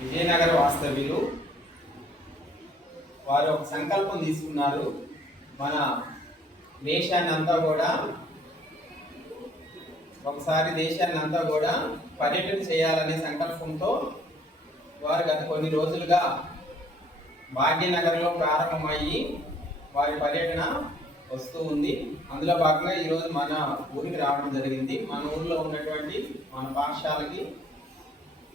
విజయనగర వాస్తవ్యులు వారు ఒక సంకల్పం తీసుకున్నారు. మన దేశాన్ని అంతా కూడా పర్యటన చేయాలనే సంకల్పంతో వారు గత కొన్ని రోజులుగా భాగ్యనగర్లో ప్రారంభమయ్యి వారి పర్యటన వస్తూ ఉంది. అందులో భాగంగా ఈరోజు మన ఊరికి రావడం జరిగింది. మన ఊరిలో ఉన్నటువంటి మన పాఠశాలకి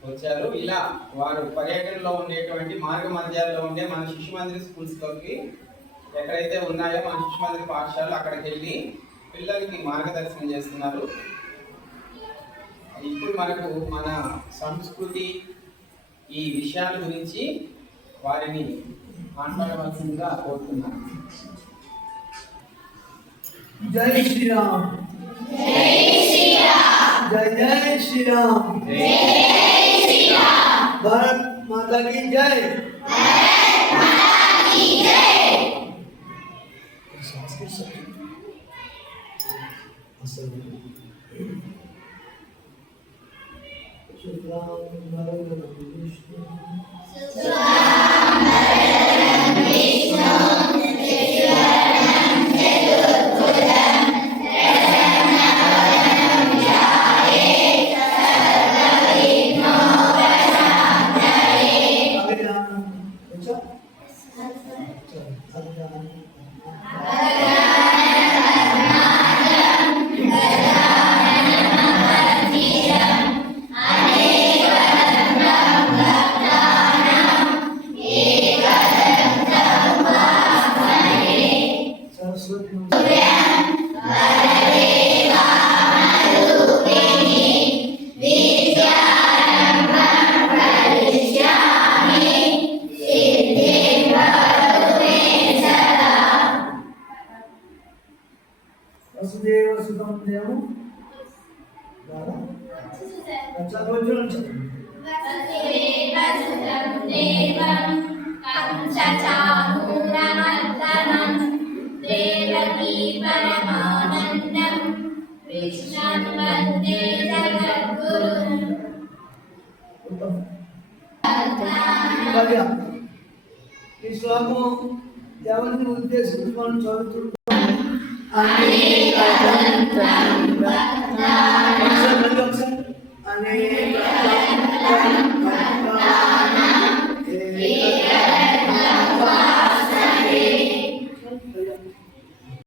వచ్చారు. ఇలా వారు పర్యటనలో ఉండేటువంటి మార్గ మధ్యాల్లో ఉండే మన శిశు మందిర స్కూల్స్లోకి ఎక్కడైతే ఉన్నాయో మన శిశు మందిర పాఠశాలలు అక్కడికి వెళ్ళి పిల్లలకి మార్గదర్శనం చేస్తున్నారు. ఇప్పుడు మనకు మన సంస్కృతి ఈ విషయాల గురించి వారిని మాట్లాడవలసిందిగా కోరుతున్నాను. జై శ్రీరామ్, జై జై శ్రీరామ్, भारत माता की जय। वसुदेव सुतम देवं अच्छा बोलो वसुदेव सुतम देवं कंसचाणूरमर्दनं देवकी परमानन्दं कृष्णं वन्दे जगद्गुरुम्। ఈ శ్లోకం ఎవరిని ఉద్దేశించుకొని చదువుతున్నాం? అనేక